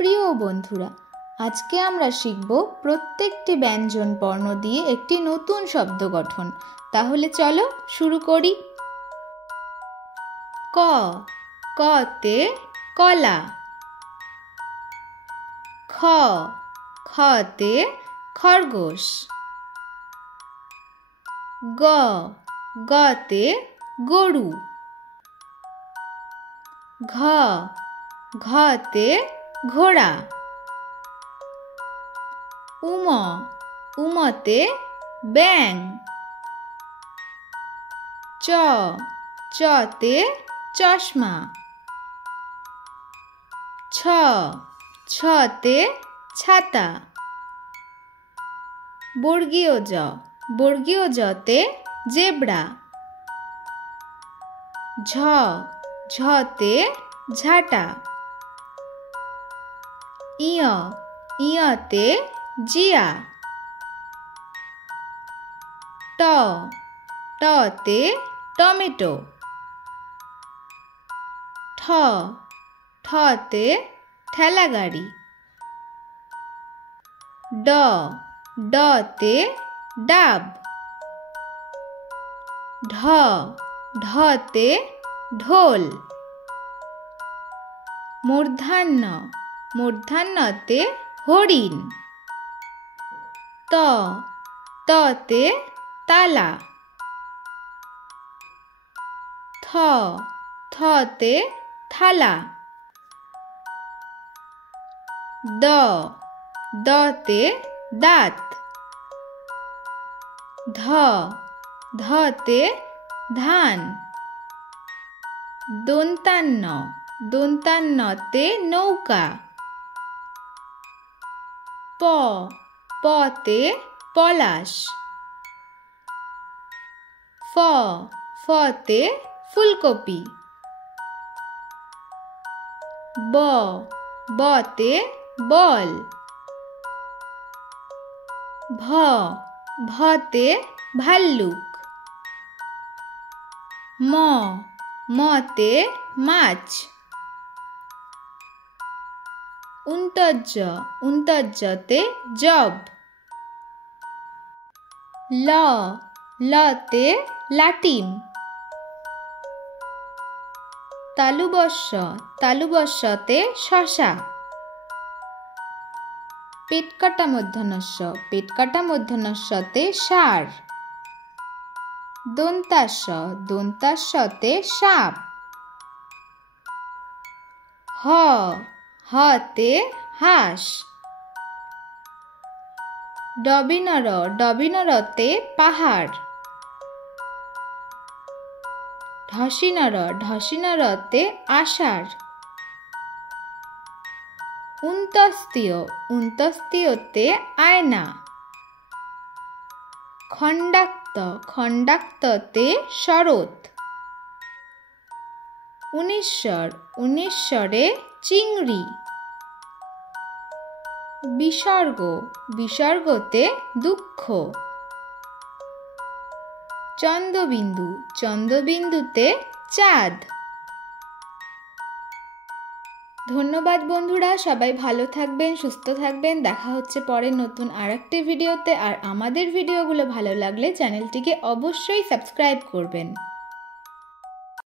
প্রিয় বন্ধুরা, আজকে আমরা শিখব প্রত্যেকটি ব্যঞ্জন বর্ণ দিয়ে একটি নতুন শব্দ গঠন। তাহলে চলো শুরু করি। ক, কতে কলা। খ, খতে খরগোশ। গ, গতে গরু। ঘ, ঘতে ঘোড়া। উম, উমতে ব্যাঙ। চ, চতে চশমা। ছ, ছতে ছাতা। বর্গীয় জ, বর্গীয় জতে জেব্রা। ঝ, ঝতে ঝাঁটা। ইয়, ইয়তে জিয়া। ট, টতে টমেটো। ঠ, ঠতে ঠেলাগাড়ি। ড, ডতে ডাব। ঢ, ঢতে ঢোল। মূর্ধন্য, মূর্ধন্যতে হরিণ। ত, ততে তালা। থ, থতে থালা। দ, দতে দাঁত। ধ, ধতে ধান। দন্তান্ন, দন্তান্নতে নৌকা। প, পতে পলাশ। ফ, ফতে ফুলকপি। ব, বতে বল। ভ, ভতে ভাল্লুক। ম, মতে মাছ। উন্তজ্জ, উন্তজ্জতে জব। ল, লতে লাটিম। তালুবস্য, তালুবস্যতে শশা। পেটকাটা মূর্ধন্যস্য, পেটকাটা মূর্ধন্যস্যতে ষাঁড়। দন্তাস্য, দন্তাস্যতে সাপ। হ, হতে হাঁস। ডবিনর, ডবিনরতে পাহাড়। ঢসিনর, ঢসিনরতে আষাঢ়। উন্তস্তীয়, উন্তস্তীয়তে আয়না। খণ্ডাক্ত, খণ্ডাক্ততে শরৎ। উনিশ্বর, উনিশ্বরে চিংড়ি। বিসর্গ, বিসর্গতে দুঃখ। চন্দ্রবিন্দু, চন্দ্রবিন্দুতে চাঁদ। ধন্যবাদ বন্ধুরা, সবাই ভালো থাকবেন, সুস্থ থাকবেন। দেখা হচ্ছে পরে নতুন আরেকটি ভিডিওতে। আর আমাদের ভিডিওগুলো ভালো লাগলে চ্যানেলটিকে অবশ্যই সাবস্ক্রাইব করবেন।